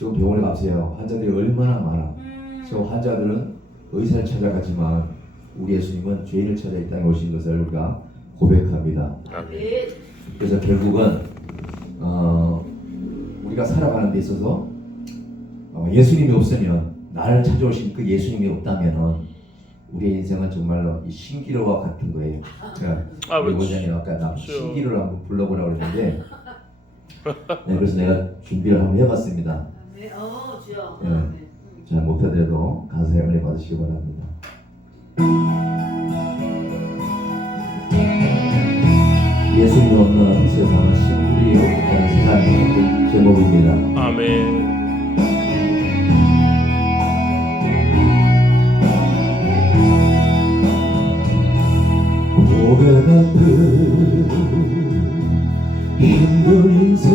지금 병원에 가세요. 환자들이 얼마나 많아. 지금 환자들은 의사를 찾아가지만 우리 예수님은 죄인을 찾아 이 땅에 오신 것을 우리가 고백합니다. 그래서 결국은 우리가 살아가는 데 있어서 예수님이 없으면, 나를 찾아오신 그 예수님이 없다면 우리의 인생은 정말로 이 신기루와 같은 거예요. 우리 원장님 아까 나 신기루를 한번 불러보라고 그랬는데 네, 그래서 내가 준비를 한번 해봤습니다. 주여. 네. 잘 못하더라도 가사의 은혜 받으시기 바랍니다. 예수님 없는 세상은 신기루에 가는 세상이 제목입니다. 아멘. 고개 같은 힘든 인생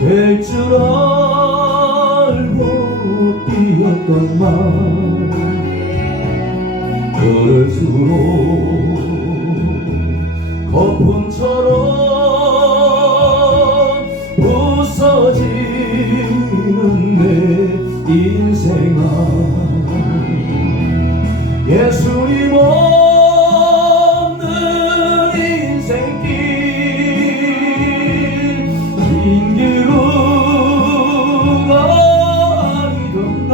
될 줄 알고 뛰었건만 그럴수록 거품처럼 부서지는 내 인생아, 예수님 없는 인생길 긴 기루가 아니던가.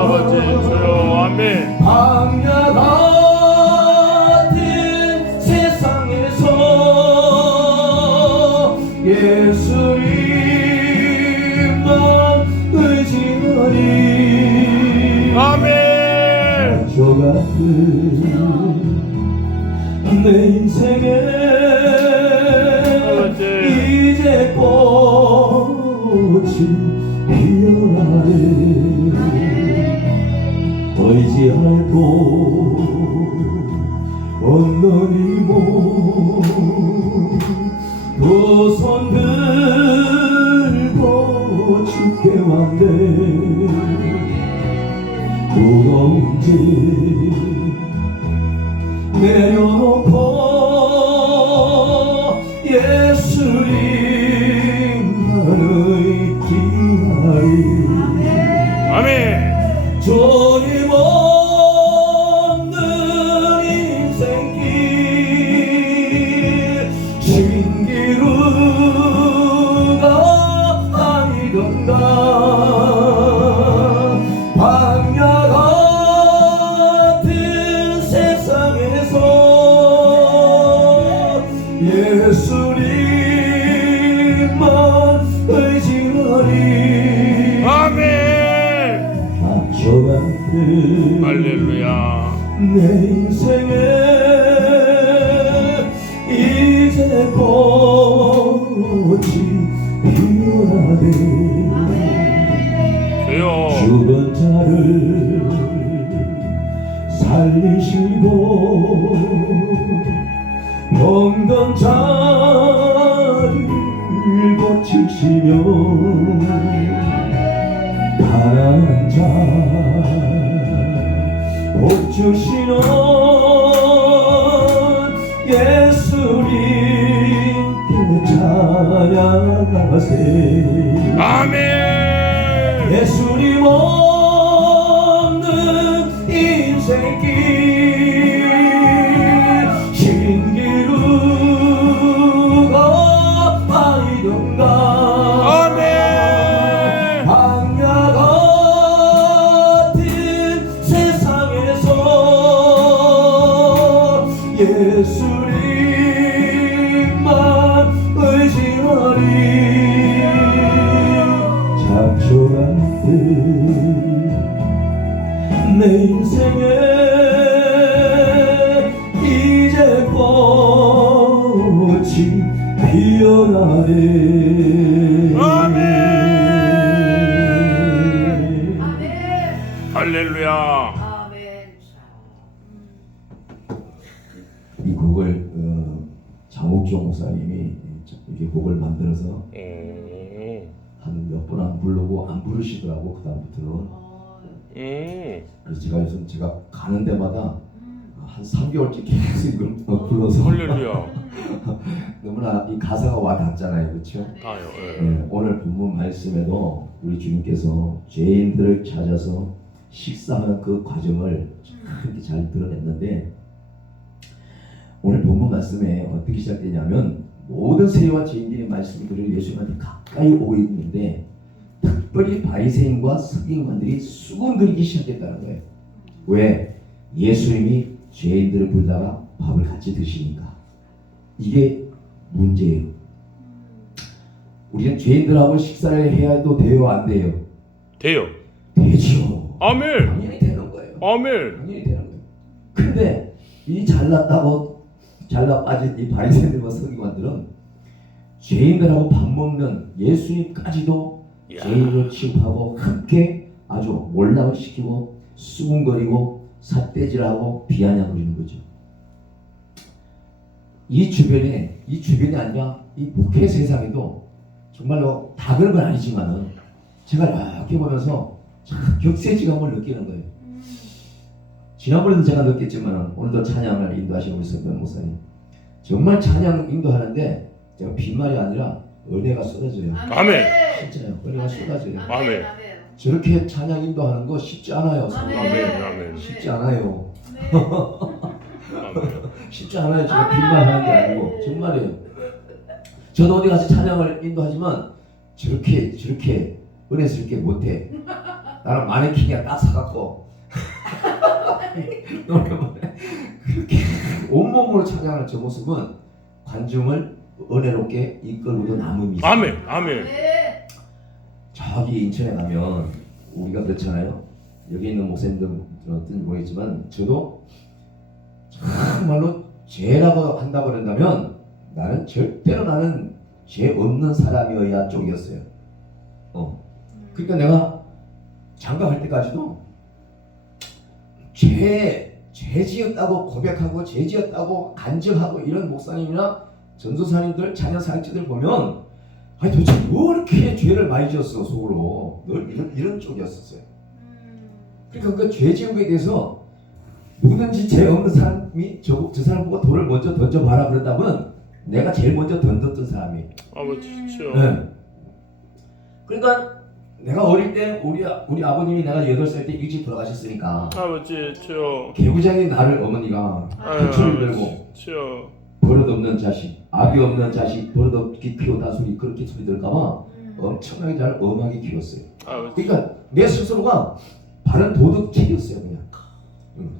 아버지 주여. 아멘. 광야 같은 세상에서 예수님만 의지하리. 아멘. 저 같은 내 인생에 이제 꽃이 피어나네. 의지할 곳 없는 이몸 두 손 들고 죽게 왔네. 무거운 짐 내려놓고 예수님만의 기다리. 아멘. 주님 없는 인생길 신기루가 아니던가. 광야 같은 세상에서 예수님만 의지하리. 아멘. 저 같은 할렐루야. 내 인생에 이제 꽃이 피어나네. 주여. 죽은 자를 살리시고 병든 자를 고치시며 가난한 자 복주시는 예수님께 찬양하세. 아멘. 예수님 없는 인생길 신기루가 아니던가. 아멘. 광야 같은 세상에서 예수님만 의지하리. 잡초 같은 내 인생에 이제 꽃이 피어나네. 아멘. 할렐루야. 이 곡을 장욱종 목사님이 이렇게 곡을 만들어서 한 몇 번 안 부르고 안 부르시더라고. 그 다음부터는. 그래서 제가 요즘 제가 가는 데마다 한 3개월째 계속 이걸 불러서 할렐루야. 너무나 이 가사가 와 닿잖아요, 그렇죠? 다요. 네, 오늘 본문 말씀에도 우리 주님께서 죄인들을 찾아서 식사하는 그 과정을 이렇게 잘 드러냈는데 오늘 본문 말씀에 어떻게 시작되냐면 모든 세리와 죄인들이 말씀들을 예수님한테 가까이 오고 있는데 특별히 바리새인과 서기관들이 수군거리기 시작했다는 거예요. 왜? 예수님이 죄인들을 부르다가 밥을 같이 드시니까. 이게 문제예요. 우리는 죄인들하고 식사를 해야 해도 돼요, 안 돼요? 돼요. 되죠. 아멘. 당연히 되는 거예요. 아멘. 당연히 되는 거예요. 근데 이 잘났다고 잘나 빠진 이 바리새인들과 서기관들은 죄인들하고 밥 먹는 예수님까지도 야. 죄인으로 취급하고 함께 아주 몰락을 시키고 수군거리고 삿대질하고 비아냥 부리는 거죠. 이 주변이 아니라 이 목회 세상에도 정말로 다 그런 건 아니지만은 제가 이렇게 보면서 참 격세지감을 느끼는 거예요. 지난번에도 제가 느꼈지만 오늘도 찬양을 인도하시고 우리 선배 목사님 정말 찬양 인도하는데 제가 빈말이 아니라 은혜가 쏟아져요. 아멘. 진짜요. 은혜가 쏟아져요. 아멘. 저렇게 찬양 인도하는 거 쉽지 않아요. 아멘. 아멘. 쉽지 않아요. 아멘. 쉽지 않아요. 제가 빈말 하는 게 아니고 정말이에요. 저도 어디 가서 찬양을 인도하지만 저렇게 은혜스럽게 못해. 나는 마네킹이야 딱 사갖고 그렇게 온몸으로 찬양하는 저 모습은 관중을 은혜롭게 이끌고도 남음이 있어요. 아멘. 아멘. 저기 인천에 가면 우리가 그렇잖아요. 여기 있는 목사님들 어떤지 모르겠지만 저도 정말로 죄라고 한다고 그런다면 나는 절대로 나는 죄 없는 사람이어야 쪽이었어요. 그러니까 내가 장가갈 때까지도 죄 지었다고 고백하고 죄 지었다고 간증하고 이런 목사님이나 전도사님들 찬양사역자들 보면 아니 도대체 뭐 이렇게 죄를 많이 지었어 속으로 늘 이런 쪽이었었어요. 그러니까 그 죄 지은 거에 대해서 누구든지 죄 없는 사람이 저 사람 보고 돌을 먼저 던져봐라 그런다면 내가 제일 먼저 던졌던 사람이. 아버지죠. 네. 그러니까 내가 어릴 때 우리 아버님이 내가 8살 때 일찍 돌아가셨으니까 아버지죠. 개구장이 나를 어머니가 부처를 들고 죠. 버릇없는 자식, 악이 없는 자식, 버릇없게 키우다 소리 그렇게 소리 들을까봐 엄청나게 잘 엄하게 키웠어요. 그러니까 내 스스로가 바른 도덕책이었어요 그냥.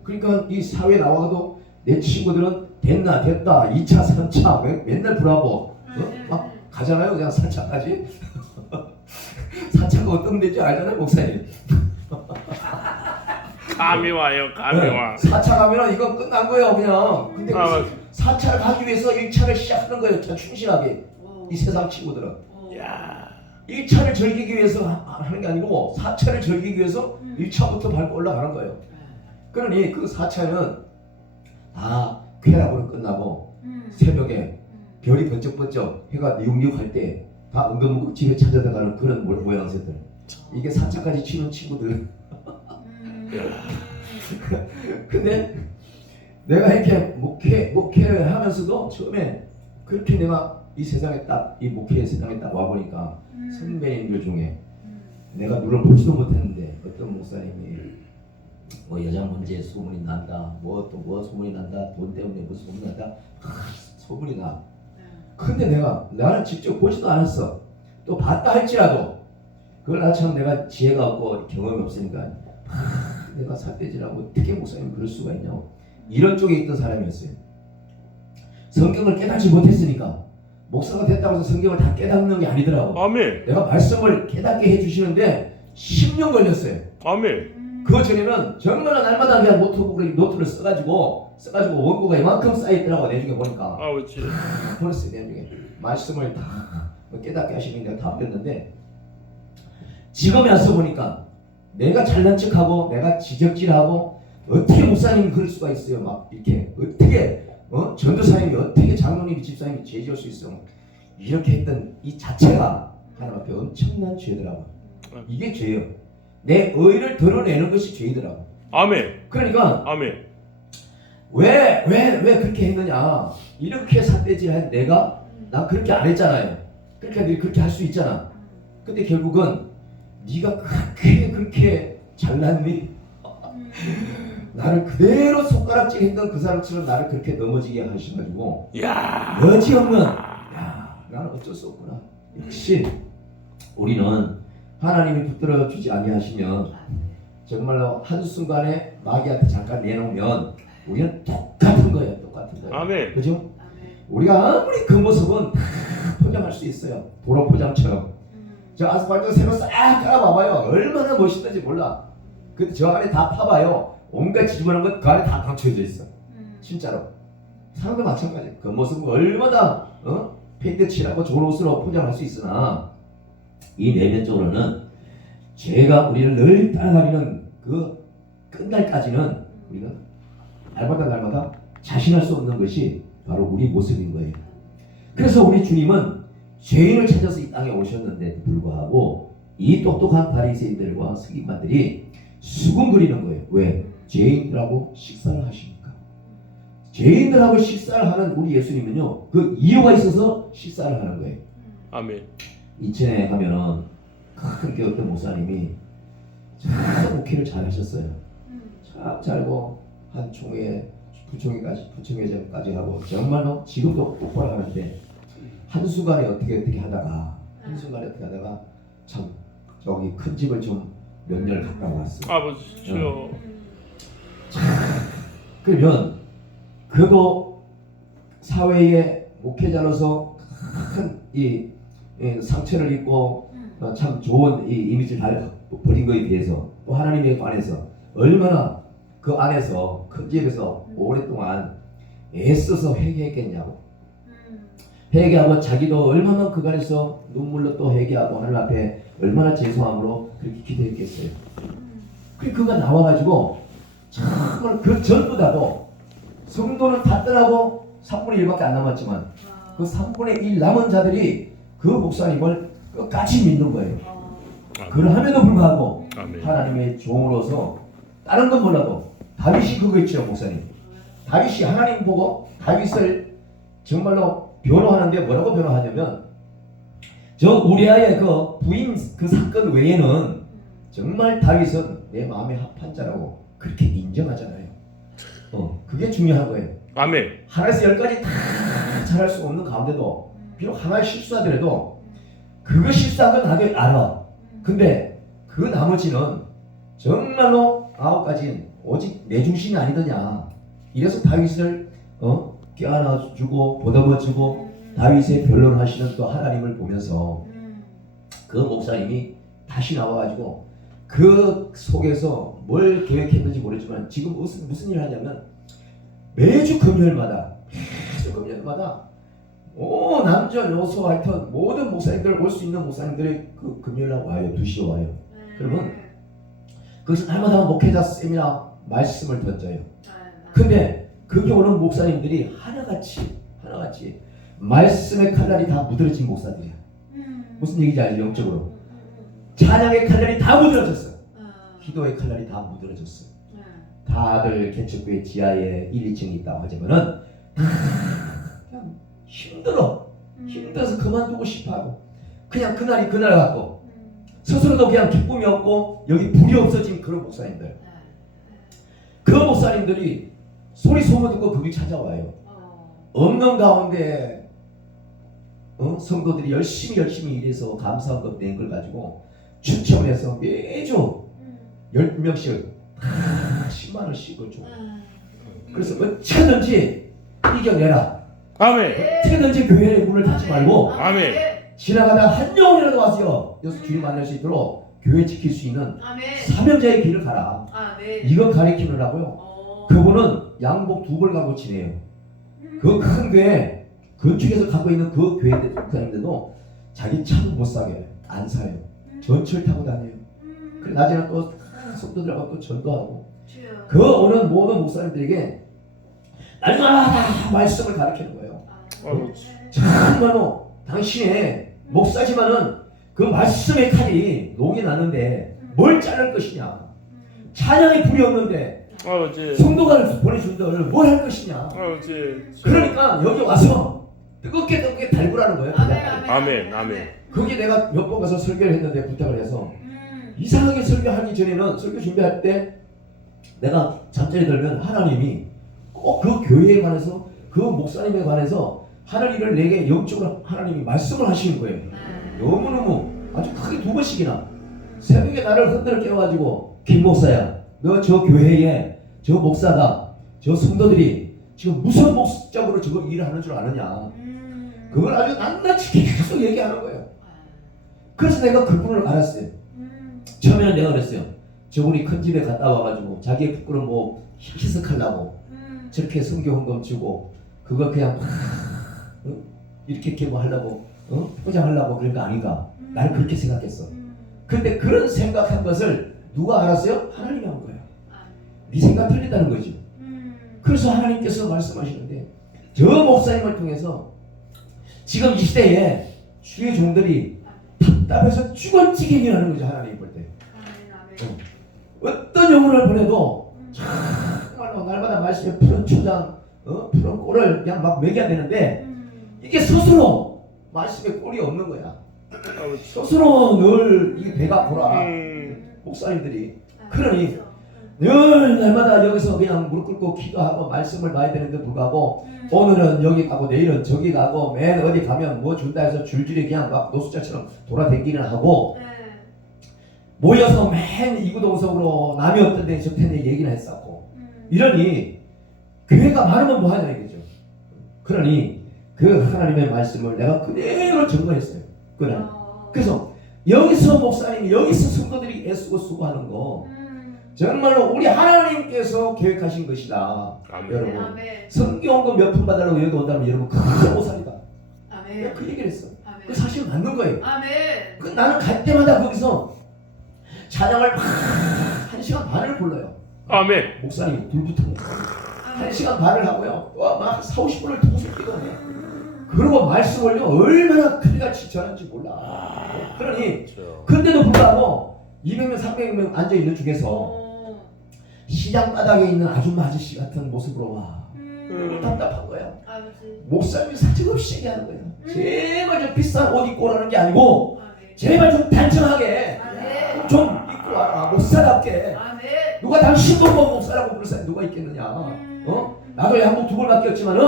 그러니까 이 사회에 나와도 내 친구들은 됐다 2차 3차 맨날 브라보 막 가잖아요 그냥 4차까지. 4차가 어떤 데인지 알잖아요 목사님. 감이 와요. 감이 와. 4차 가면 이거 끝난 거예요 그냥. 근데 4차를 가기 위해서 1차를 시작하는 거예요. 참 충실하게. 이 세상 친구들은. 야. 1차를 즐기기 위해서 하는 게 아니고 4차를 즐기기 위해서 1차부터 밟고 올라가는 거예요. 그러니 그 4차는 다 쾌락으로 끝나고 새벽에 별이 번쩍번쩍 해가 니욱니욱할 때 다 은근묵 집에 찾아들어가는 그런 모양새들. 이게 4차까지 치는 친구들. 근데 내가 이렇게 목회를 하면서도 처음에 그렇게 내가 이 세상에 딱 이 목회 세상에 딱 와보니까 선배님들 중에 내가 눈을 보지도 못했는데 어떤 목사님이 뭐 여자 문제에 소문이 난다, 뭐 소문이 난다, 돈 때문에 뭐 소문이 난다, 소문이 나. 근데 나는 직접 보지도 않았어. 또 봤다 할지라도 그걸 참 내가 지혜가 없고 경험이 없으니까 내가 삿대질하고 어떻게 목사님 그럴 수가 있냐고 이런 쪽에 있던 사람이었어요. 성경을 깨닫지 못했으니까 목사가 됐다고 해서 성경을 다 깨닫는 게 아니더라고. 아멘. 내가 말씀을 깨닫게 해주시는데 10년 걸렸어요. 아멘. 그 전에는 정말 날마다 그냥 노트를 써가지고 원고가 이만큼 쌓여있더라고. 내중에 보니까 아버지. 보냈어요. 내중에 말씀을 다 깨닫게 하시는 게 다 그랬는데 지금에 와서 보니까 내가 잘난 척하고 내가 지적질하고 어떻게 목사님이 그럴 수가 있어요. 막 이렇게 어떻게 전도사님이 어떻게 장로님이 집사님이 죄 지을 수 있어. 이렇게 했던 이 자체가 하나님 앞에 엄청난 죄더라고. 이게 죄예요. 내 의를 드러내는 것이 죄이더라고. 아멘. 그러니까 아멘. 왜 그렇게 했느냐? 이렇게 삿대질한 내가 난 그렇게 안 했잖아요. 그렇게 할 수 있잖아. 근데 결국은 네가 그렇게 잘났니? 나를 그대로 손가락질 했던 그 사람처럼 나를 그렇게 넘어지게 하셔가지고 야. 여지없는 나는 어쩔 수 없구나. 역시 우리는 하나님이 붙들어 주지 아니하시면 정말로 한순간에 마귀한테 잠깐 내놓으면 우리는 똑같은 거예요. 아멘. 그죠? 우리가 아무리 그 모습은 다 포장할 수 있어요. 도로 포장처럼. 저 아스팔트 새로 싹 깔아봐봐요. 얼마나 멋있는지 몰라. 근데 저 안에 다 파봐요. 온갖 지저분한 것 그 안에 다 감춰져 있어. 진짜로. 사람도 마찬가지. 그 모습은 얼마나 페인트 칠하고 좋은 옷으로 포장할 수 있으나 이 내면적으로는 죄가 우리를 늘 따라다니는 그 끝날까지는 우리가 날마다 자신할 수 없는 것이 바로 우리 모습인 거예요. 그래서 우리 주님은 죄인을 찾아서 이 땅에 오셨는데도 불구하고 이 똑똑한 바리새인들과 서기관들이 수군거리는 거예요. 왜? 죄인들하고 식사를 하시니까. 죄인들하고 식사를 하는 우리 예수님은요, 그 이유가 있어서 식사를 하는 거예요. 아멘. 이천에 가면은 큰 교회 목사님이 참 목회를 잘 하셨어요. 참 잘고 한 총회 부총회장까지 하고 정말로 지금도 똑바로 하는데 한순간에 어떻게 하다가 참 저기 큰 집을 좀 몇 년 갔다 왔어. 아버지 주여. 그러면 그도 사회의 목회자로서 큰 이 상처를 입고 참 좋은 이 이미지를 버린 것에 비해서 또 하나님에 관해서 얼마나 그 안에서 큰 집에서 오랫동안 애써서 회개했겠냐고. 회개하고 자기도 얼마나 그 안에서 눈물로 또 회개하고 하늘 앞에 얼마나 죄송함으로 그렇게 기도했겠어요. 그가 나와가지고 정말 그 전보다도 성도는 다 떠나고 3분의 1밖에 안 남았지만 그 3분의 1 남은 자들이 그 목사님을 끝까지 믿는 거예요. 그럼에도 불구하고 아멘. 하나님의 종으로서 다른 건 몰라도 다윗이 그거 있죠. 목사님 다윗이 하나님 보고 다윗을 정말로 변호하는데 뭐라고 변호하냐면 저 우리아의 그 부인 그 사건 외에는 정말 다윗은 내 마음에 합한 자라고 그렇게 인정하잖아요. 그게 중요한 거예요. 아멘. 하나에서 10가지 다 잘할 수 없는 가운데도 비록 하나의 실수하더라도 그거 실수한 건 나도 알아. 근데 그 나머지는 정말로 9가지는 오직 내 중심이 아니더냐. 이래서 다윗을 껴안아주고 보듬어주고 다윗의 변론하시는 또 하나님을 보면서 그 목사님이 다시 나와가지고 그 속에서 뭘 계획했는지 모르지만 지금 무슨 일을 하냐면 매주 금요일마다 남자 여소 하여튼 모든 목사님들 올 수 있는 목사님들이 그 금요일날 와요. 2시에 와요. 그러면 거기서 날마다 목회자 세미나 말씀을 던져요. 근데 거기 오는 목사님들이 하나같이 말씀의 칼날이 다 무드러진 목사들이야. 무슨 얘기인지 알죠? 영적으로 찬양의 칼날이 다 무드러졌어. 기도의 칼날이 다 무드러졌어. 다들 개척교회 지하에 1, 2층이 있다고 하지만은 그냥 힘들어서 그만두고 싶어하고 그냥 그날 같고 스스로도 그냥 기쁨이 없고 여기 불이 없어진 그런 목사님들. 그 목사님들이 소리 소문 듣고 거기 찾아와요. 없는 가운데 성도들이 열심히 일해서 감사헌금 낸 걸 가지고 추첨을 해서 매주 10명씩 10만 원씩을 줘. 그래서 어떻게든지 이겨내라. 아멘. 어떻게든지 교회의 문을 닫지 말고 아멘. 지나가다 한 영혼이라도 와서 여기서 주님 만날 수 있도록 교회 지킬 수 있는 사명자의 길을 가라. 이거 가리키느라고요. 그분은 양복 2벌 갖고 지내요. 그 큰 교회 건축에서 갖고 있는 그 교회 목사님들도 자기 차도 못 사게 안 사요. 전철 타고 다녀요. 그래 낮에는 또 성도들하고 또 전도하고 그 오는 모든 목사님들에게 날마다 말씀을 가르치는 거예요. 정말로 당신의 목사지만은 그 말씀의 칼이 녹이 나는데 뭘 자를 것이냐. 찬양의 불이 없는데 이제 성도가 보내준들 뭘 할 것이냐. 이제 그러니까 여기 와서 뜨겁게 달구라는 거예요. 아멘. 거기 내가 몇 번 가서 설교를 했는데 부탁을 해서 이상하게 설교하기 전에는 설교 준비할 때 내가 잠자리 들면 하나님이 꼭 그 교회에 관해서 그 목사님에 관해서 하는 일을 내게 영적으로 하나님이 말씀을 하시는 거예요. 너무너무 아주 크게 2번씩이나 새벽에 나를 흔들어 깨워가지고 김 목사야, 너 저 교회에 저 목사가 저 성도들이 지금 무슨 목적으로 저거 일을 하는 줄 아느냐. 그걸 아주 낱낱이 계속 얘기하는 거예요. 그래서 내가 그분을 알았어요. 처음에는 내가 그랬어요. 저분이 큰 집에 갔다 와가지고 자기의 부끄러움 뭐 희석하려고 저렇게 성교 헌금 주고 그걸 그냥 이렇게 뭐 하려고 포장하려고 그런 거 아닌가. 날 그렇게 생각했어. 근데 그런 생각한 것을 누가 알았어요? 하나님이 한 거예요. 네 생각 틀린다는 거지. 그래서 하나님께서 말씀하시는데 저 목사님을 통해서 지금 이 시대에 주의 종들이 답답해서 죽어지게 하는 거죠. 하나님 볼 때. 어떤 영혼을 보내도 정말로 날마다 말씀에 푸른 초장, 푸른 꼴을 그냥 막 먹여야 되는데 이게 스스로 말씀에 꼴이 없는 거야. 스스로 늘 이 배가 고라. 목사님들이. 그러니 늘 날마다 여기서 그냥 무릎 꿇고 기도하고 말씀을 봐야 되는데 불구하고 오늘은 여기 가고 내일은 저기 가고 맨 어디 가면 뭐 준다 해서 줄줄이 그냥 막 노숙자처럼 돌아다니기는 하고 모여서 맨 이구동성으로 남이 없던 데 저텐데 얘기는 했었고 이러니 교회가 많으면 뭐하냐 이거죠. 그러니 그 하나님의 말씀을 내가 그대로 증거했어요. 그래서 여기서 목사님이 여기서 성도들이 애쓰고 수고하는 거 정말로 우리 하나님께서 계획하신 것이다. 여러분 성경헌금 몇 푼 받으려고 여기 온다면 여러분 큰 오산이다. 내가 그 얘기를 했어. 그 사실 맞는 거예요. 그 나는 갈 때마다 거기서 찬양을 막 1시간 반을 불러요. 목사님이 불붙은 거 1시간 반을 하고요. 막 40-50분을 두고 있거든요. 그리고 말씀을요 얼마나 크게같이 전한지 몰라. 그러니 그런데도 불구하고 200명 300명 앉아있는 중에서 시장 바닥에 있는 아줌마 아저씨 같은 모습으로 와 답답한 거야. 목사님이 사정없이 얘기하는 거예요. 제발 좀 비싼 옷 입고 오라는 게 아니고 제발 좀 단정하게 좀 입고 와라. 목사답게. 누가 당신 보고 목사라고 부를 사람이 누가 있겠느냐. 나도 양복 2벌밖에 없지만은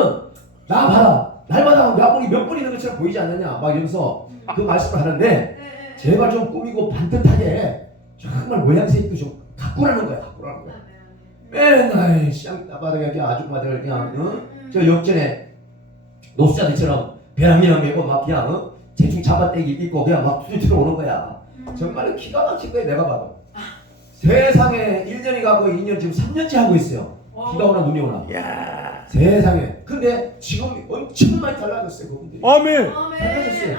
나 봐라. 날마다 양복이 몇 번 있는 것처럼 보이지 않느냐. 막 이러면서 그 말씀을 하는데 제발 좀 꾸미고 반듯하게 정말 모양새 있고 좀 가꾸라는 거야. 가꾸라는 거야. 맨날 시장 바닥에 그냥 아줌마들 그냥 저 역전에 노숙자들처럼 벼랑이랑 메고 막 그냥 대충 잡아떼기 입고 그냥 막 투지처럼 오는 거야. 정말 기가 막힌 거야. 내가 봐도 세상에 1년이 가고 2년 지금 3년째 하고 있어요. 비가 오나 눈이 오나. 세상에. 근데 지금 엄청 많이 달라졌어요. 그분들이. 달라졌어요.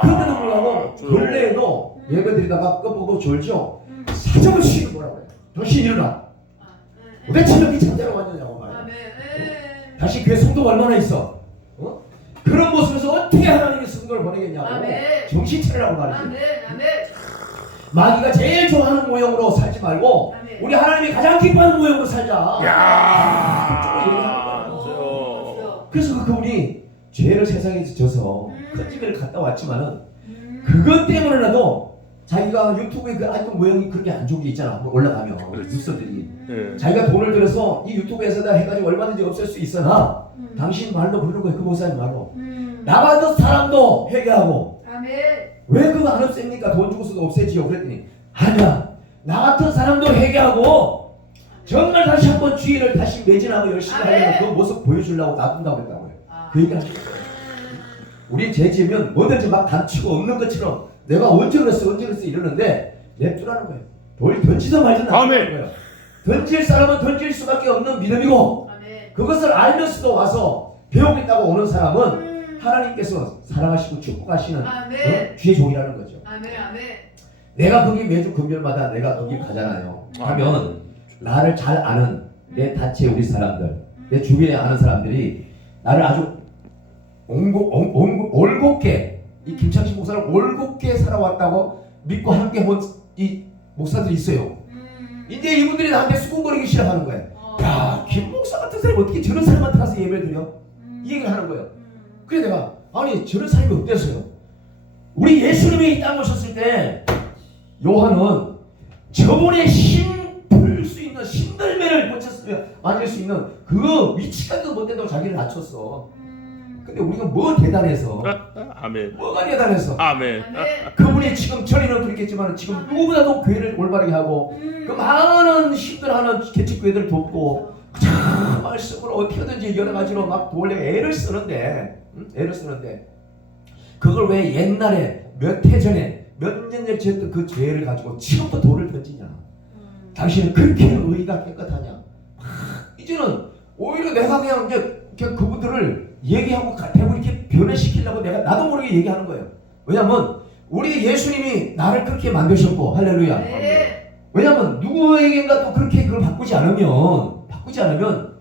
그런데도 불구하고 근래에도 예배드리다가 끝보고 졸죠. 사정없이 뭐라고 해요. 당신 일어나. 왜 저녁이 잠자러 왔느냐고 말이야. 다시 교회 성도가 얼마나 있어. 그런 모습에서 어떻게 하나님이 성도를 보내겠냐고. 정신 차리라고 말이지. 마귀가 제일 좋아하는 모형으로 살지 말고 우리 하나님이 가장 기뻐하는 모형으로 살자. 그래서 그분이 죄를 세상에서 져서 큰 집을 갔다 왔지만은 그것 때문에라도 자기가 유튜브에 그 아이콘 모양이 그렇게 안 좋은 게 있잖아. 올라가면 뉴스들이 자기가 돈을 들여서 이 유튜브에서다 해가지고 얼마든지 없앨 수 있으나 당신 말로 부르는 거예요. 그 목사님 말로 나 같은 사람도 회개하고 왜 그거 안 없앱니까? 돈 주고서도 없애지요. 그랬더니 아니야. 나 같은 사람도 회개하고 정말 다시 한번 주의를 다시 매진하고 열심히 하려면 그 모습 보여주려고 놔둔다고 그랬다고요. 그 얘기를 하시는 거예요. 우린 죄 지으면 뭐든지 막 감추고 없는 것처럼 내가 언제 그랬어 이러는데 냅두라는 거예요. 돌 던지든 말든 놔두라는 거예요. 던질 사람은 던질 수밖에 없는 믿음이고 그것을 알면서도 와서 배우고 있다고 오는 사람은 하나님께서 사랑하시고 축복하시는 주의 종이라는 거죠. 내가 거기 매주 금요일마다 내가 거기 가잖아요. 하면 나를 잘 아는 내 단체 우리 사람들, 내 주변에 아는 사람들이 나를 아주 올곧게 이 김창식 목사를 올곧게 살아왔다고 믿고 함께 온 이 목사들이 있어요. 이제 이분들이 나한테 수군거리기 시작하는 거예요. 야, 김 목사 같은 사람이 어떻게 저런 사람한테 가서 예배를 드려? 이 얘기를 하는 거예요. 그래 내가 아니 저런 사람이 어땠어요? 우리 예수님이 이 땅에 오셨을 때 요한은 저분의 힘풀 수 있는 신들매를 만질 수 있는 그 위치까지도 못 된다고 자기를 낮췄어. 근데 우리가 뭐 대단해서 아멘. 뭐가 대단해서 아멘. 그분이 지금 전에는 그랬겠지만 지금 누구보다도 교회를 올바르게 하고 그 많은 힘들어하는 개척교회들을 돕고 참 말씀으로 어떻게든지 여러 가지로 막 도우려고 애를 쓰는데 그걸 왜 옛날에 몇 해 전에 몇 년 전에 지었던 그 죄를 가지고 지금도 돌을 던지냐? 당신은 그렇게 의가 깨끗하냐? 이제는 오히려 내가 그냥 이제 그분들을 얘기하고 대부분 이렇게 변해시키려고 내가 나도 모르게 얘기하는 거예요. 왜냐면 우리 예수님이 나를 그렇게 만드셨고 할렐루야. 네. 왜냐면 누구에게인가 또 그렇게 그걸 바꾸지 않으면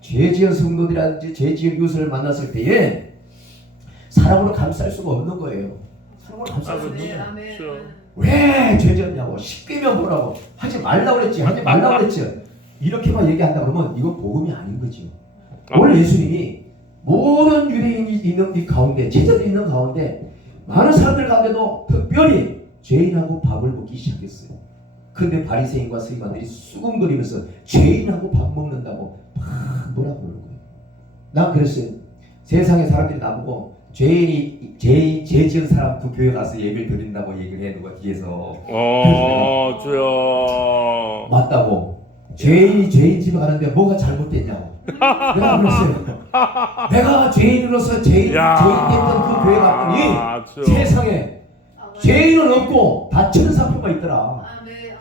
죄 지은 성도들이라든지 죄 지은 이웃을 만났을 때에 사랑으로 감쌀 수가 없는 거예요. 사랑으로 감쌀 수 없는 거예요. 왜 죄 지었냐고 십계명 보라고 하지 말라고 그랬지 이렇게만 얘기한다 그러면 이건 복음이 아닌 거죠. 원래 예수님이 모든 유대인이 있는 이 가운데 제자들이 있는 가운데 많은 사람들 가운데도 특별히 죄인하고 밥을 먹기 시작했어요. 근데 바리새인과 서기관들이 수군거리면서 죄인하고 밥 먹는다고 막 뭐라고 그러는 거예요. 난 그랬어요. 세상에 사람들이 나보고 죄 지은 사람 그 교회 가서 예배를 드린다고 얘기를 해 누가 뒤에서. 주여. 맞다고. 죄인 집에 가는데 뭐가 잘못됐냐고. 내가 그랬어요. 내가 죄인으로서 죄인 됐던 그 교회 갔더니 세상에 죄인은 없고 다 천사표가 있더라.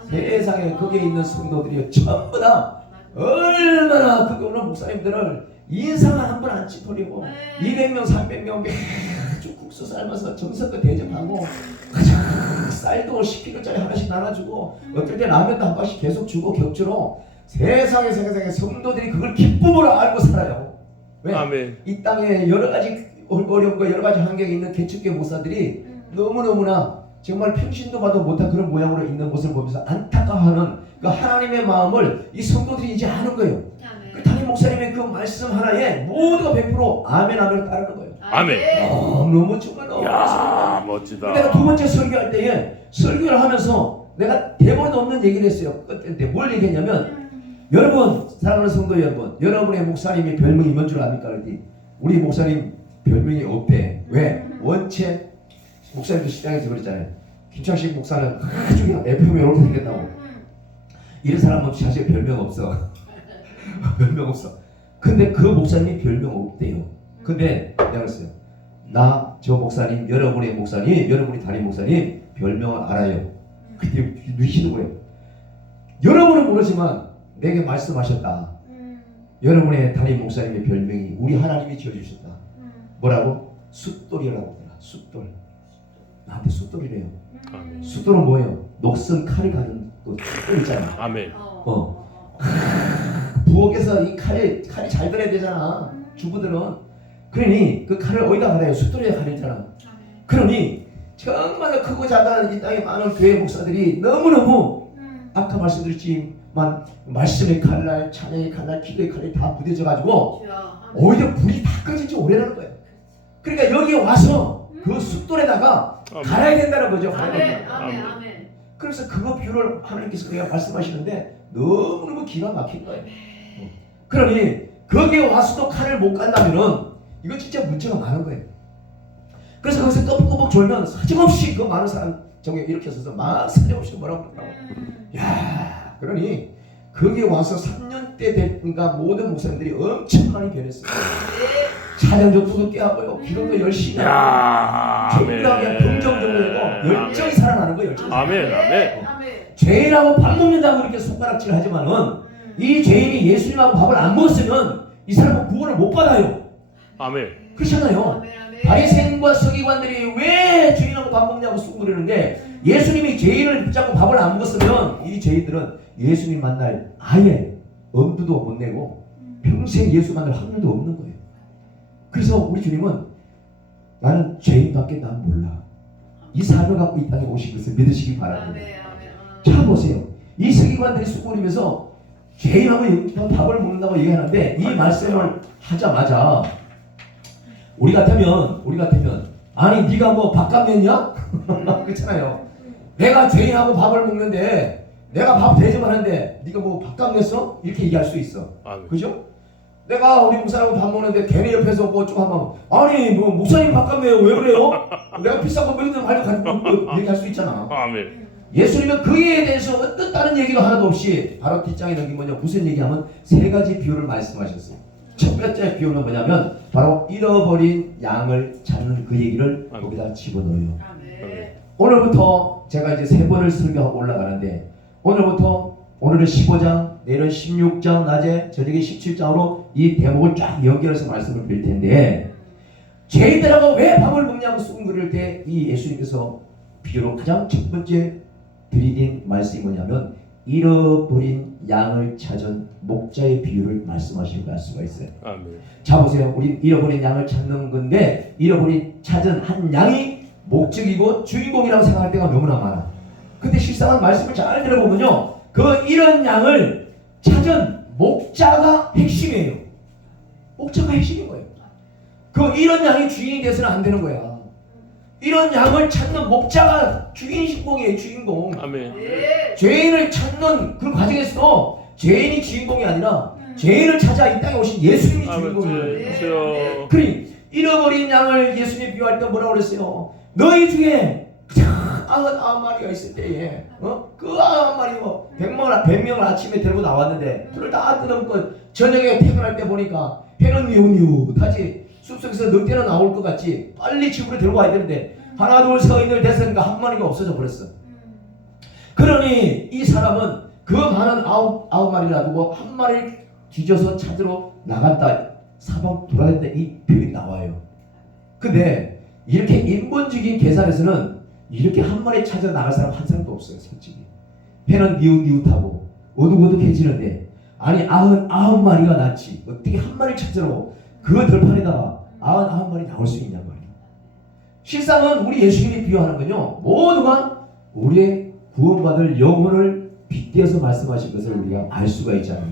세상에 거기에 있는 성도들이 전부 다 얼마나 그 오늘 목사님들을 인상 한 번 안 찌푸리고 200명 300명 매주 국수 삶아서 정성껏 대접하고 가장 쌀도 10kg짜리 하나씩 나눠주고 어떨 때 라면도 한 번씩 계속 주고 격주로 세상에 성도들이 그걸 기쁨으로 알고 살아요. 왜? 아멘. 이 땅에 여러 가지 어려움과 여러 가지 환경에 있는 개척교회 목사들이 너무너무나 정말 평신도 봐도 못한 그런 모양으로 있는 모습을 보면서 안타까워하는 그 하나님의 마음을 이 성도들이 이제 아는 거예요. 그 담임 목사님의 그 말씀 하나에 모두가 100% 아멘을 따르는 거예요. 아멘. 너무 정말 너무 야, 멋지다. 내가 두 번째 설교할 때에 설교를 하면서 내가 대본도 없는 얘기를 했어요. 그때 뭘 얘기했냐면 여러분 사랑하는 성도 여러분 여러분의 목사님이 별명이 뭔 줄 압니까? 그랬더니 우리 목사님 별명이 없대. 왜? 원체 목사님도 시장에서 그랬잖아요. 김창식 목사는 아주 그냥 FM이 이렇게 생겼다고. 이런 사람은 사실 별명 없어. 별명 없어. 근데 그 목사님이 별명 없대요. 근데 내가 그랬어요. 나 저 목사님 여러분의 목사님 여러분이 담임 목사님 별명을 알아요. 그때 누시는 거예요. 여러분은 모르지만 내게 말씀하셨다. 여러분의 담임 목사님의 별명이 우리 하나님이 지어주셨다. 뭐라고? 숫돌이라고 합니다. 숫돌. 나한테 숫돌이래요. 숫돌은 뭐예요? 녹슨 칼을 가는 그 숫돌 있잖아. 아멘. 부엌에서 이 칼이 잘 들어야 되잖아. 주부들은. 그러니 그 칼을 어디다 갈아요? 숫돌에다 갈았잖아. 그러니 정말 크고 작은 이 땅에 많은 교회 목사들이 너무너무 아까 말씀드렸지만 말씀의 칼날, 찬양의 칼날, 기도의 칼이 다 부딪혀가지고 오히려 불이 다 꺼진 지 오래라는 거예요. 그러니까 여기 와서 그 숫돌에다가 갈아야 된다는 거죠. 아멘. 그래서 그거 비유를 하나님께서 그냥 말씀하시는데 너무너무 기가 막힌 거예요. 그러니 거기에 와서도 칼을 못 간다면은 이거 진짜 문제가 많은 거예요. 그래서 거기서 꼬북꼬북 졸면 사정없이 그 많은 사람 정에 이렇게 서서 막 사정없이 뭐라고 그러더라고. 야, 그러니 거기에 와서 3년 때 되니까 모든 목사님들이 엄청 많이 변했어요. 찬양도 두껍게 하고요. 기도도 열심히 하고 정당하게 긍정적으로 열정이 살아나는 거예요. 열정이. 아멘. 죄인하고 밥 먹는다고 이렇게 손가락질 하지만은 이 죄인이 예수님하고 밥을 안 먹었으면 이 사람은 구원을 못 받아요. 아멘. 그렇잖아요. 바리새인과 서기관들이 왜 죄인하고 밥 먹냐고 쑥부리는데 예수님이 죄인을 붙잡고 밥을 안 먹었으면 이 죄인들은 예수님 만날 아예 엄두도 못 내고 평생 예수 만날 확률도 없는 거예요. 그래서 우리 주님은 나는 죄인밖에 난 몰라. 이 사명을 갖고 이 땅에 오신 것을 믿으시기 바랍니다. 자 보세요. 이 서기관들이 수고리면서 죄인하고 밥을 먹는다고 얘기하는데 이 말씀을 하자마자 우리 같으면 아니 네가 뭐 밥값냈냐? 그렇잖아요. 내가 죄인하고 밥을 먹는데 내가 밥 대접을 하는데 네가 뭐 밥값 냈어? 이렇게 얘기할 수 있어. 그죠? 내가 우리 목사하고 밥 먹는데 걔네 옆에서 뭐 좀 하면 아니 뭐 목사님 밥값 내요 왜 그래요? 내가 비싼 거 먹는데 말도 가지고 얘기할 수 있잖아. 아멘. 예수님은 그에 대해서 어떤 다른 얘기가 하나도 없이 바로 뒷장에 넣은 게 뭐냐 무슨 얘기하면 세 가지 비유를 말씀하셨어요. 첫 번째 비유는 뭐냐면 바로 잃어버린 양을 찾는 그 얘기를 거기다 집어넣어요. 오늘부터 제가 이제 세 번을 설교하고 올라가는데 오늘은 15장, 내일은 16장, 낮에 저녁에 17장으로 이 대목을 쫙 연결해서 말씀을 드릴 텐데 죄인들하고 왜 밥을 먹냐고 수군거릴 때 이 예수님께서 비유로 가장 첫 번째 드리는 말씀이 뭐냐면 잃어버린 양을 찾은 목자의 비유를 말씀하실 수가 있어요. 아멘. 자 보세요. 우리 잃어버린 양을 찾는 건데 찾은 한 양이 목적이고 주인공이라고 생각할 때가 너무나 많아. 근데 실상은 말씀을 잘 들어보면요. 그 이런 양을 찾은 목자가 핵심이에요. 목자가 핵심인 거예요. 그 이런 양이 주인이 돼서는 안 되는 거야. 이런 양을 찾는 목자가 주인공이에요. 주인공. 아멘. 죄인을 찾는 그 과정에서 죄인이 주인공이 아니라 죄인을 찾아 이 땅에 오신 예수님이 주인공이에요. 그러니 잃어버린 양을 예수님이 비유할 때 뭐라고 그랬어요? 너희 중에 99마리가 있을 때에 그 99마리 100명을 아침에 데리고 나왔는데 불을 다 끄덕고 저녁에 퇴근할 때 보니까 해는 미우미우하지 숲속에서 늑대는 나올 것 같지 빨리 집으로 데리고 와야 되는데 하나 둘 서인들 됐으니까 한 마리가 없어져 버렸어. 그러니 이 사람은 그 많은 아홉 마리를 놔두고 한 마리를 뒤져서 찾으러 나갔다 사방 돌아다녔다 이 표현이 나와요. 근데 이렇게 인본적인 계산에서는 이렇게 한 마리 찾아 나갈 사람 한 사람도 없어요. 솔직히 해는 미웃미웃하고 어둑어둑해지는데 아니 99마리가 낫지 어떻게 한 마리 찾으러 그 들판에다가 99마리 나올 수 있냔 말이야. 실상은 우리 예수님이 비유하는 건요 모두가 우리의 구원받을 영혼을 빗대어서 말씀하신 것을 우리가 알 수가 있잖아요.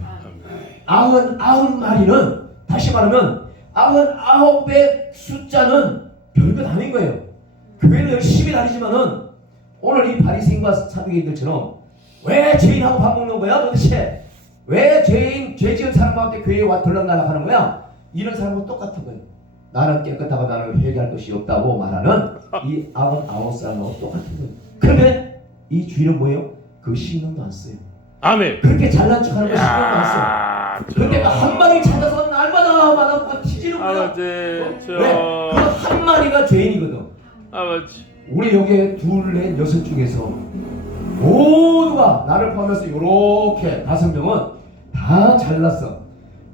99마리는 다시 말하면 99의 숫자는 별것 아닌 거예요. 교회는 열심히 다니지만은 오늘 이 바리새인과 사두개인들처럼 왜 죄인하고 밥 먹는 거야 도대체? 왜 죄 지은 사람한테 교회에 와 들락날락 하는 거야? 이런 사람은 똑같은 거예요. 나는 깨끗하고 나는 회개할 것이 없다고 말하는 이 99사람하고 똑같은 거예요. 그런데 이 주인은 뭐예요? 그 신경도 안 써요. 아멘. 그렇게 잘난 척하는 거 신경도 안 써요. 그런데 한 마리 찾아서 날마다 마다마다 치지는 거야. 왜? 그 한 마리가 죄인이거든. 우리 여기 둘, 넷, 여섯 중에서 모두가 나를 포함해서 이렇게 5명은 다 잘났어.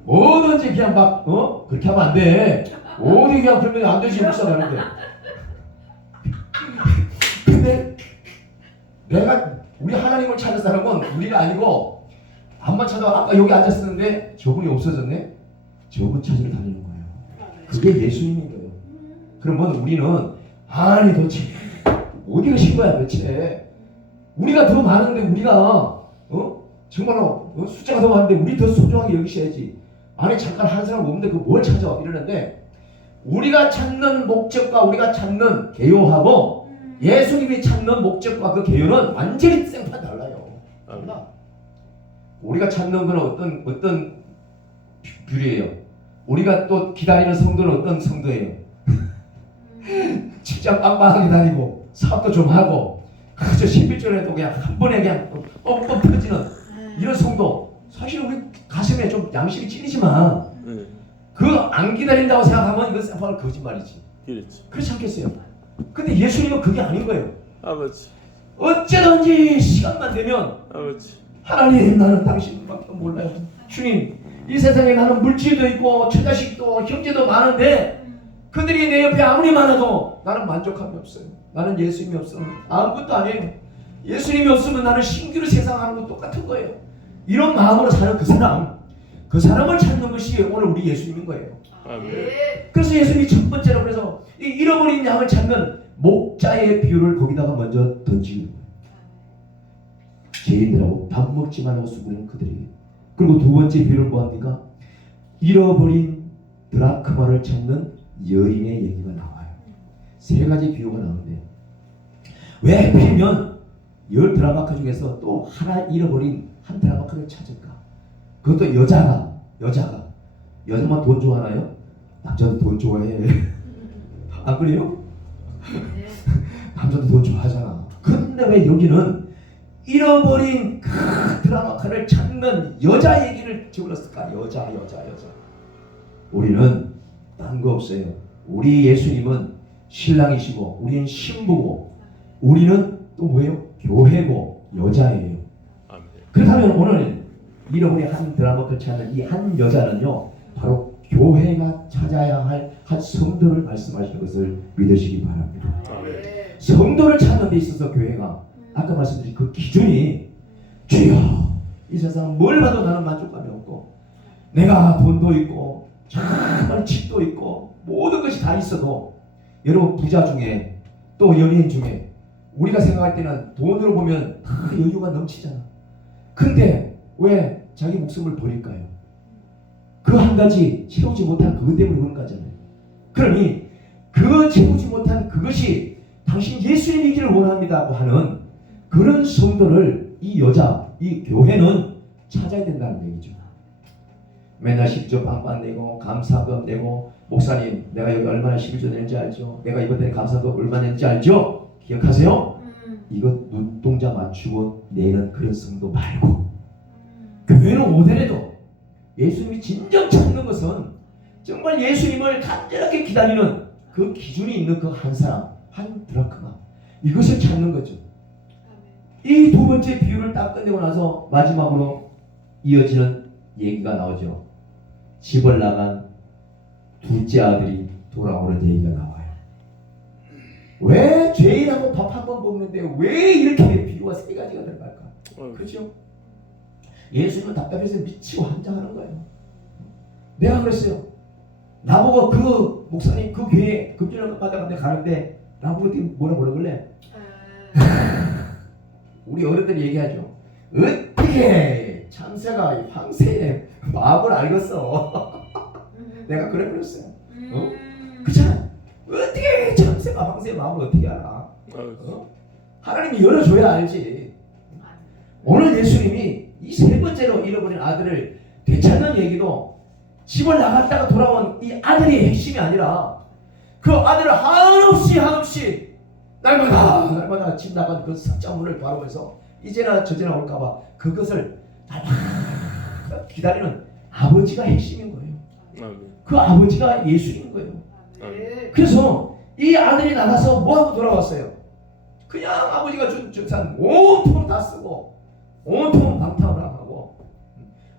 뭐든지 그냥 막 그렇게 하면 안 돼. 어디 그냥 그러면 안 되지 목사가 하는데. 근데 우리 하나님을 찾은 사람은 우리가 아니고 한번 찾아 아까 여기 앉았었는데 저분이 없어졌네. 저분 찾으러 다니는 거예요. 그게 예수님인 거예요. 그러면 우리는 아니 도대체 어디 가신 거야 도대체. 우리가 더 많은데 우리가 정말로 숫자가 더 많은데 우리 더 소중하게 여기셔야지. 아니 잠깐 한 사람 없는데 그 뭘 찾아 이러는데 우리가 찾는 목적과 우리가 찾는 개요하고 예수님이 찾는 목적과 그 개요는 완전히 생판 달라요. 달라. 우리가 찾는 건 어떤 뷰리예요. 우리가 또 기다리는 성도는 어떤 성도예요. 직장 빵빵하게 다니고 사업도 좀 하고 그저 11절에도 그냥 한 번에 그냥 뻥뻥 터지는 이런 성도. 사실 우리 가슴에 좀 양심이 찔리지만 그 안 기다린다고 생각하면 이건 생판 거짓말이지. 그렇지 않겠어요? 근데 예수님은 그게 아닌 거예요. 아버지. 어쩌든지 시간만 되면 아버지. 하나님 나는 당신밖에 몰라요. 주님 이 세상에 나는 물질도 있고 처자식도 형제도 많은데 그들이 내 옆에 아무리 많아도 나는 만족함이 없어요. 나는 예수님이 없으면 아무것도 아니에요. 예수님이 없으면 나는 신기루 세상하는 거 똑같은 거예요. 이런 마음으로 사는 그 사람을 찾는 것이 오늘 우리 예수님인 거예요. 그래서 예수님이 첫 번째로 그래서 이 잃어버린 양을 찾는 목자의 비유를 거기다가 먼저 던지는 거예요. 죄인들하고 밥 먹지 말라고 수고하는 그들에게. 그리고 두 번째 비유를 뭐합니까? 잃어버린 드라크마를 찾는 여인의 얘기가 나와요. 세 가지 비유가 나오는데 왜 하필이면 10드라마카 중에서 또 하나 잃어버린 한 드라마카를 찾을까? 그것도 여자만 돈 좋아하나요? 남자도 돈 좋아해. 안 그래요? 남자도 돈 좋아하잖아. 근데 왜 여기는 잃어버린 그 드라마카를 찾는 여자 얘기를 집어넣었을까? 여자. 우리는 딴 거 없어요. 우리 예수님은 신랑이시고 우리는 신부고 우리는 또 뭐예요? 교회고 여자예요. 아멘. 그렇다면 오늘 잃어버린 한 드라마카를 찾는 이 한 여자는요, 바로 교회가 찾아야 할 한 성도를 말씀하시는 것을 믿으시기 바랍니다. 아멘. 성도를 찾는 데 있어서 교회가 아까 말씀드린 그 기준이 주여 이 세상 뭘 봐도 나는 만족감이 없고 내가 돈도 있고 정말 집도 있고 모든 것이 다 있어도 여러분 부자 중에 또 연예인 중에 우리가 생각할 때는 돈으로 보면 다 여유가 넘치잖아. 근데 왜 자기 목숨을 버릴까요? 그 한 가지 채우지 못한 그것 때문에 그런 거잖아요. 그러니 그 채우지 못한 그것이 당신 예수님이기를 원합니다고 하는 그런 성도를 이 여자, 이 교회는 찾아야 된다는 얘기죠. 맨날 10조 빵빵 내고 감사금 내고 목사님 내가 여기 얼마나 11조 내는지 알죠? 내가 이번 달에 감사금 얼마 내는지 알죠? 기억하세요? 이거 눈동자 맞추고 내는 그런 성도 말고 교회는 오더라도 예수님이 진정 찾는 것은 정말 예수님을 간절하게 기다리는 그 기준이 있는 그 한 사람, 한 드라크마 이것을 찾는 거죠. 이 두 번째 비유를 딱 끝내고 나서 마지막으로 이어지는 얘기가 나오죠. 집을 나간 둘째 아들이 돌아오는 얘기가 나와요. 왜 죄인하고 밥 한 번 먹는데 왜 이렇게 비유가 세 가지가 들어갈까? 그렇죠? 예수님은 답답해서 미치고 환장하는 거예요. 내가 그랬어요. 나보고 그 목사님 그 교회 금주를 받아가는데 가는데 나보고 뭐라 그래? 우리 어른들이 얘기하죠. 어떻게 참새가 황새의 마음을 알겠어? 내가 그래 버렸어요. 그렇잖아. 어떻게 참새가 황새의 마음을 어떻게 알아? 하나님이 열어줘야 알지. 오늘 예수님이 이 세 번째로 잃어버린 아들을 되찾는 얘기도 집을 나갔다가 돌아온 이 아들이 핵심이 아니라 그 아들을 한없이 날마다 집 나간 그 삭자문을 바라보면서 이제나 저제나 올까봐 그것을 날마다 기다리는 아버지가 핵심인 거예요. 그 아버지가 예수인 거예요. 그래서 이 아들이 나가서 뭐하고 돌아왔어요? 그냥 아버지가 준 재산 온통 다 쓰고 온통 방탕을 하고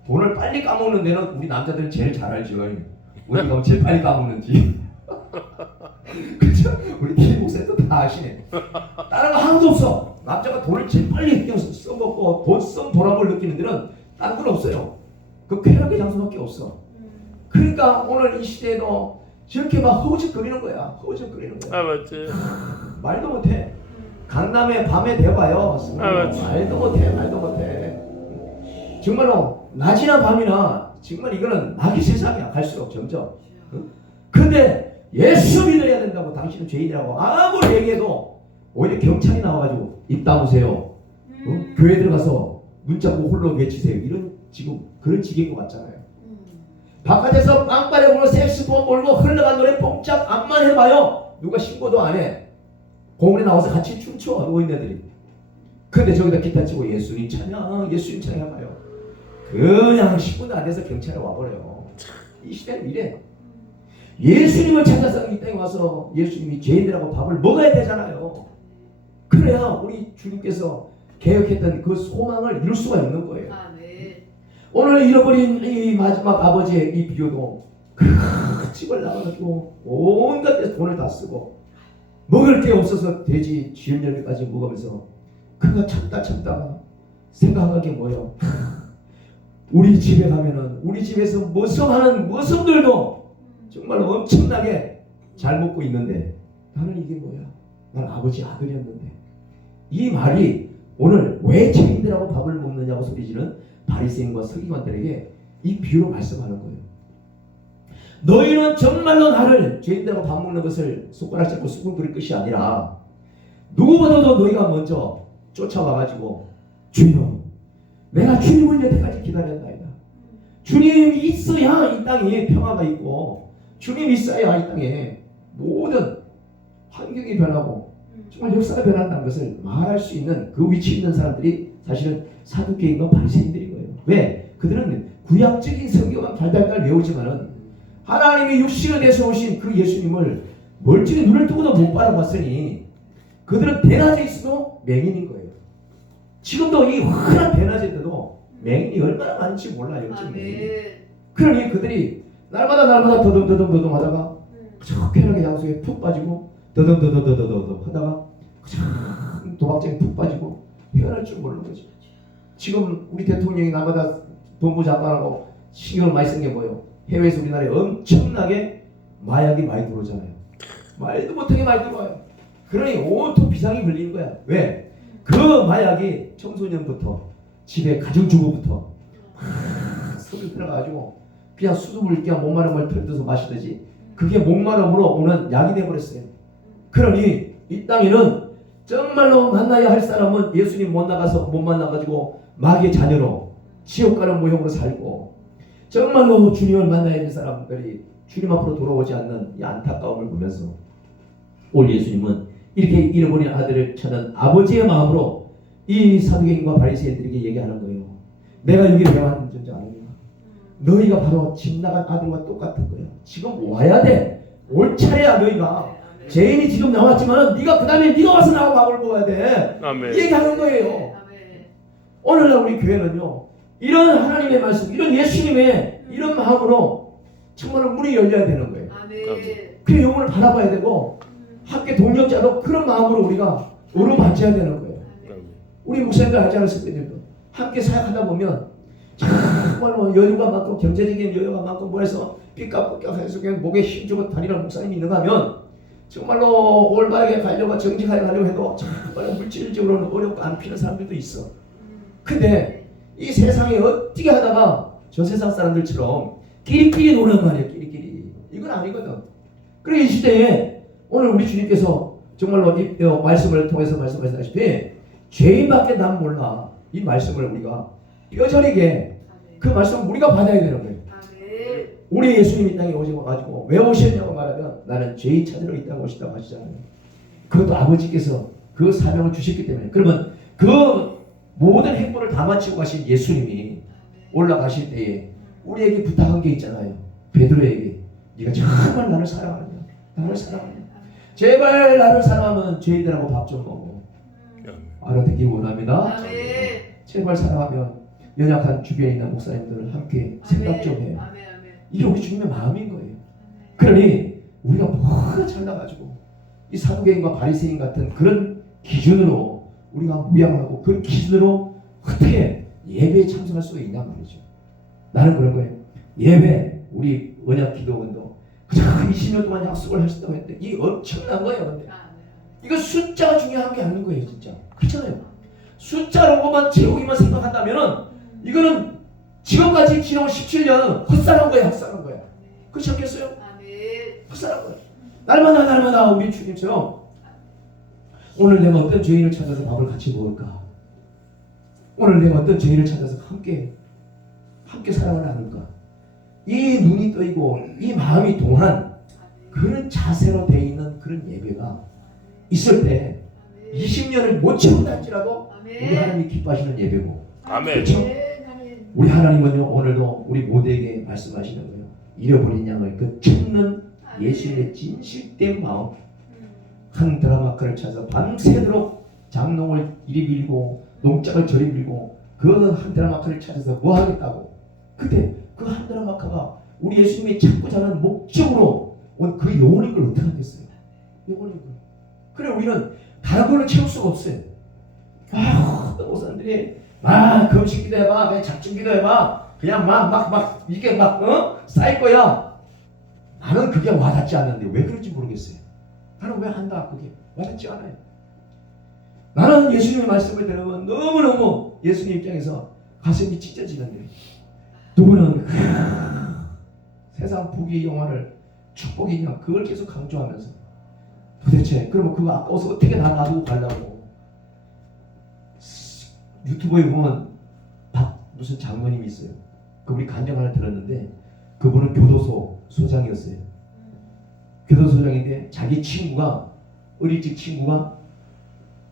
돈을 빨리 까먹는 데는 우리 남자들은 제일 잘 알죠. 우리가 제일 빨리 까먹는지. 그렇죠? 우리 김 목사님도 다 아시네. 다른 거 하나도 없어. 남자가 돈을 제일 빨리 써먹고 돈 쓴 보람을 느끼는 데는 다른 건 없어요. 그 쾌락의 장소밖에 없어. 그러니까 오늘 이 시대에도 저렇게 막 허우적거리는 거야. 맞지. 말도 못해. 강남에 밤에 대봐요. 말도 못해. 정말로 낮이나 밤이나 정말 이거는 마귀 세상이야. 갈수록 점점. 근데 예수 믿어야 된다고 당신은 죄인이라고 아무리 얘기해도 오히려 경찰이 나와가지고 입 다무세요. 교회 들어가서 문자 보고 홀로 외치세요. 이런 지금 그런 지경인 것 같잖아요. 바깥에서 빵빠레 불고 섹스폰 몰고 흘러간 노래 뽕짝 암만 해봐요. 누가 신고도 안 해. 공원에 나와서 같이 춤춰 누워있는 애들이. 근데 저기다 기타 치고 예수님 찬양 해봐요. 그냥 10분도 안 돼서 경찰이 와버려요. 이 시대는 이래. 예수님을 찾아서 이 땅에 와서 예수님이 죄인들하고 밥을 먹어야 되잖아요. 그래야 우리 주님께서 계획했던 그 소망을 이룰 수가 있는 거예요. 오늘 잃어버린 이 마지막 아버지의 이 비유도 그 집을 나가가지고 온갖 데서 돈을 다 쓰고 먹을 게 없어서 돼지 쥐은 열매까지 먹으면서 그가 참다가 생각한 게 뭐예요? 우리 집에 가면은 우리 집에서 머슴하는 머슴들도 정말 엄청나게 잘 먹고 있는데 나는 이게 뭐야? 난 아버지 아들이었는데 이 말이 오늘 왜 죄인들하고 밥을 먹느냐고 소리지는 바리새인과 서기관들에게 이 비유로 말씀하는 거예요. 너희는 정말로 나를 죄인들하고 밥 먹는 것을 손가락 잡고 수군 부릴 것이 아니라 누구보다도 너희가 먼저 쫓아와가지고 주여 내가 주님을 여태까지 기다렸나이다. 주님이 있어야 이 땅에 평화가 있고 주님이 있어야 이 땅에 모든 환경이 변하고 정말 역사가 변한다는 것을 말할 수 있는 그 위치에 있는 사람들이 사실은 사두개인과 바리새인들인 거예요. 왜? 그들은 구약적인 성경은 달달달 외우지만은 하나님이 육신을 내서 오신 그 예수님을 멀쩡히 눈을 뜨고도 못 바라봤으니 그들은 대낮에 있어도 맹인인 거예요. 지금도 이 환한 대낮에도 맹인이 얼마나 많은지 몰라요. 그러니 그들이 날마다 더듬더듬 하다가 저 쾌락의 장소에 푹 빠지고 더듬 하다가 참 도박장에 푹 빠지고 헤어날 줄 모르는 거죠. 지금 우리 대통령이 날마다 법무 장관하고 신경을 많이 쓴 게 뭐예요? 해외에서 우리나라에 엄청나게 마약이 많이 들어오잖아요. 말도 못하게 많이 들어와요. 그러니 온통 비상이 걸리는 거야. 왜? 그 마약이 청소년부터 집에 가정주부부터 막 속이 들어가가지고 그냥 수돗물 그냥 목마름을 털어서 마시듯이 그게 목마름으로 오는 약이 돼버렸어요. 그러니 이 땅에는 정말로 만나야 할 사람은 예수님 못 만나가지고 마귀의 자녀로 지옥 가는 모형으로 살고 정말로 주님을 만나야 할 사람들이 주님 앞으로 돌아오지 않는 이 안타까움을 보면서 오늘 예수님은 이렇게 잃어버린 아들을 찾는 아버지의 마음으로 이 사두개인과 바리새인들에게 얘기하는 거예요. 내가 여기 왜 왔는지 아느냐? 너희가 바로 집 나간 아들과 똑같은 거예요. 지금 와야 돼. 올 차례야 너희가. 죄인이 지금 나왔지만 네가 그 다음에 네가 와서 나하고 밥을 먹어야 돼. 아멘. 이 얘기하는 거예요. 오늘날 우리 교회는요. 이런 하나님의 말씀, 이런 예수님의 이런 마음으로 정말로 문이 열려야 되는 거예요. 그 영혼을 바라봐야 되고 함께 동력자도 그런 마음으로 우리가 어루만져야 되는 거예요. 우리 목사님들 하지 않았습니까? 함께 사역하다 보면 정말로 여유가 많고 경제적인 여유가 많고 뭐해서 삐까삐까해서 그냥 목에 힘주고 다니는 목사님이 있는가 하면 정말로 올바르게 가려고 정직하게 가려고 해도 정말 물질적으로는 어렵고 안 피는 사람들도 있어. 근데 이 세상에 어떻게 하다가 저 세상 사람들처럼 끼리끼리 노는 거 아니에요. 끼리끼리. 이건 아니거든. 그래 이 시대에 오늘 우리 주님께서 정말로 이 말씀을 통해서 말씀하시다시피 죄인밖에 난 몰라. 이 말씀을 우리가 뼈저리게 그 말씀을 우리가 받아야 되는 거예요. 우리 예수님이 이 땅에 오시고 가지고 왜 오셨냐고 말하면 나는 죄인 찾으러 이 땅에 오시다고 하시잖아요. 그것도 아버지께서 그 사명을 주셨기 때문에 그러면 그 모든 행보를 다 마치고 가신 예수님이 올라가실 때에 우리에게 부탁한 게 있잖아요. 베드로에게 네가 정말 나를 사랑하느냐? 나를 사랑하느냐? 제발 나를 사랑하면 죄인들하고 밥 좀 먹어. 알아듣기 원합니다. 제발 사랑하면 연약한 주변에 있는 목사님들을 함께 생각 좀 해요. 이게 우리 주님의 마음인 거예요. 그러니 우리가 뭐가 잘나가지고 이 사두개인과 바리새인 같은 그런 기준으로 우리가 무양하고 그 기준으로 어떻게 예배에 참석할 수가 있냐 말이죠. 나는 그런 거예요. 예배 우리 언약 기도원도 그냥 20년 동안 약속을 하셨다고 했는데 이게 엄청난 거예요. 근데 이거 숫자가 중요한 게 아닌 거예요. 진짜 그렇잖아요. 숫자로만 채우기만 생각한다면은 이거는 지금까지 지나온 17년은 헛살한 거야. 헛살한 거야. 그렇지 않겠어요? 헛살한 거야. 날마다 우리 주님처럼 오늘 내가 어떤 죄인을 찾아서 밥을 같이 먹을까? 오늘 내가 어떤 죄인을 찾아서 함께 사랑을 나눌까? 이 눈이 떠이고 이 마음이 동한 그런 자세로 되어 있는 그런 예배가 있을 때 20년을 못 채운다 할지라도 우리 하나님이 기뻐하시는 예배고 아멘. 그렇죠? 우리 하나님은요 오늘도 우리 모두에게 말씀하시는 거예요. 잃어버린 양을 그 찾는 예수님의 진실된 마음 한 드라마카를 찾아서 밤새도록 장롱을 이리 밀고 농장을 저리 밀고 그 한 드라마카를 찾아서 뭐 하겠다고 그때 그 한 드라마카가 우리 예수님이 찾고자 하는 목적으로 온 그 영혼인 걸 어떻게 하겠어요? 영혼인 걸. 그래 우리는 다른 걸로 채울 수가 없어요. 어떤 목사님들이 금식 기도해봐, 작정 기도해봐, 그냥 막 이게 쌓일 거야. 나는 그게 와닿지 않는데 왜 그런지 모르겠어요. 나는 왜 한다 그게 와닿지 않아요. 나는 예수님의 말씀을 들으면 너무너무 예수님 입장에서 가슴이 찢어지는데 누구는 세상 부귀 영화를 축복이냐 그걸 계속 강조하면서 도대체 그러면 그거 아까워서 어떻게 다 놔두고 가려고. 유튜브에 보면 무슨 장로님이 있어요. 우리 간증 하나 들었는데 그분은 교도소 소장이었어요. 교도소 소장인데 자기 친구가 어릴 적 친구가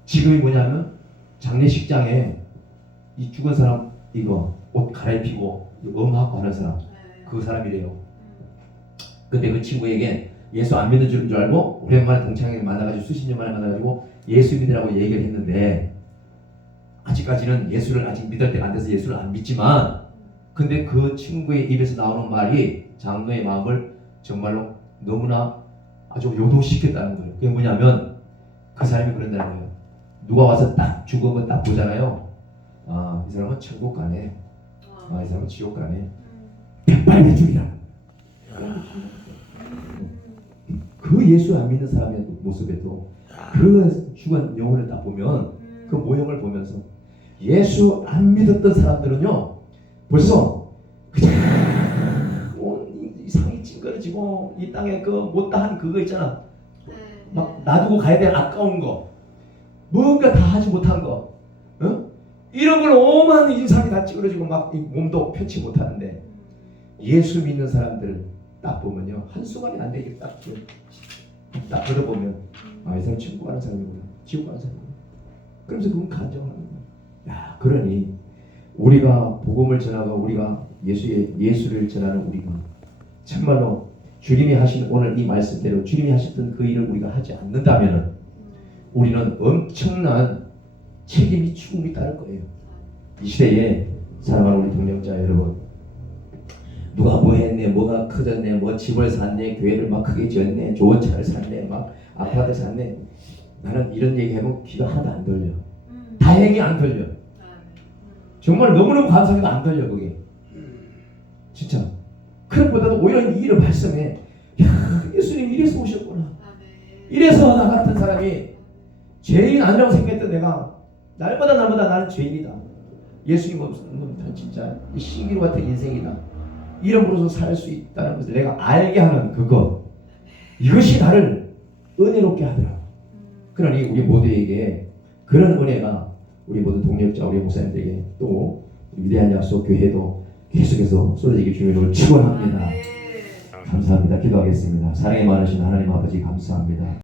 직업이 뭐냐면 장례식장에 이 죽은 사람 이거 옷 갈아입히고 음악하고 하는 사람 그 사람이래요. 근데 그 친구에게 예수 안 믿는 줄 알고 오랜만에 동창회 만나가지고 수십 년 만에 만나가지고 예수 믿으라고 얘기를 했는데 아직까지는 예수를 아직 믿을 때가 안 돼서 예수를 안 믿지만 근데 그 친구의 입에서 나오는 말이 장로의 마음을 정말로 너무나 아주 요동시켰다는 거예요. 그게 뭐냐면 그 사람이 그런다는 거예요. 누가 와서 딱 죽은 거 딱 보잖아요. 아, 이 사람은 천국 가네. 아, 이 사람은 지옥 가네. 백발배죽이라. 그 예수 안 믿는 사람의 모습에도 그 죽은 영혼을 딱 보면 그 모형을 보면서 예수 안 믿었던 사람들은요 벌써 그냥 이 상이 찡그러지고 이 땅에 그 못다한 그거 있잖아. 막 놔두고 가야 될 아까운 거 뭔가 다 하지 못한 거 이런 걸 오만 인상이 다 찌그러지고 막 몸도 펴지 못하는데 예수 믿는 사람들 딱 보면요 한순간에 안 되게 딱 걸어보면 아, 이 사람 천국 가는 사람이구나 지옥 가는 사람이구나. 그러면서 그건 간증하는 거야. 야, 그러니 우리가 복음을 전하고 우리가 예수를 전하는 우리가 정말로 주님이 하신 오늘 이 말씀대로 주님이 하셨던 그 일을 우리가 하지 않는다면은 우리는 엄청난 책임이 충분히 따를 거예요. 이 시대에 사랑하는 우리 동역자 여러분, 누가 뭐 했네, 뭐가 커졌네, 뭐 집을 샀네, 교회를 막 크게 지었네, 좋은 차를 샀네, 막 아파트 샀네. 나는 이런 얘기하면 귀가 하나도 안 들려. 다행히 안 들려. 정말 너무너무 감사해도 안 들려 그게. 진짜. 그것보다도 오히려 이 일을 발성해. 야, 예수님 이래서 오셨구나. 이래서 나 같은 사람이 죄인 아니라고 생각했던 내가 날마다 나는 죄인이다. 예수님 없으면 진짜 신기루 같은 인생이다. 이름으로서 살 수 있다는 것을 내가 알게 하는 그것. 이것이 나를 은혜롭게 하더라. 그러니 우리 모두에게 그런 은혜가 우리 모든 동력자 우리 목사님들에게 또 위대한 약속 교회도 계속해서 쏟아지기 주님을 축원합니다. 감사합니다. 기도하겠습니다. 사랑이 많으신 하나님 아버지 감사합니다.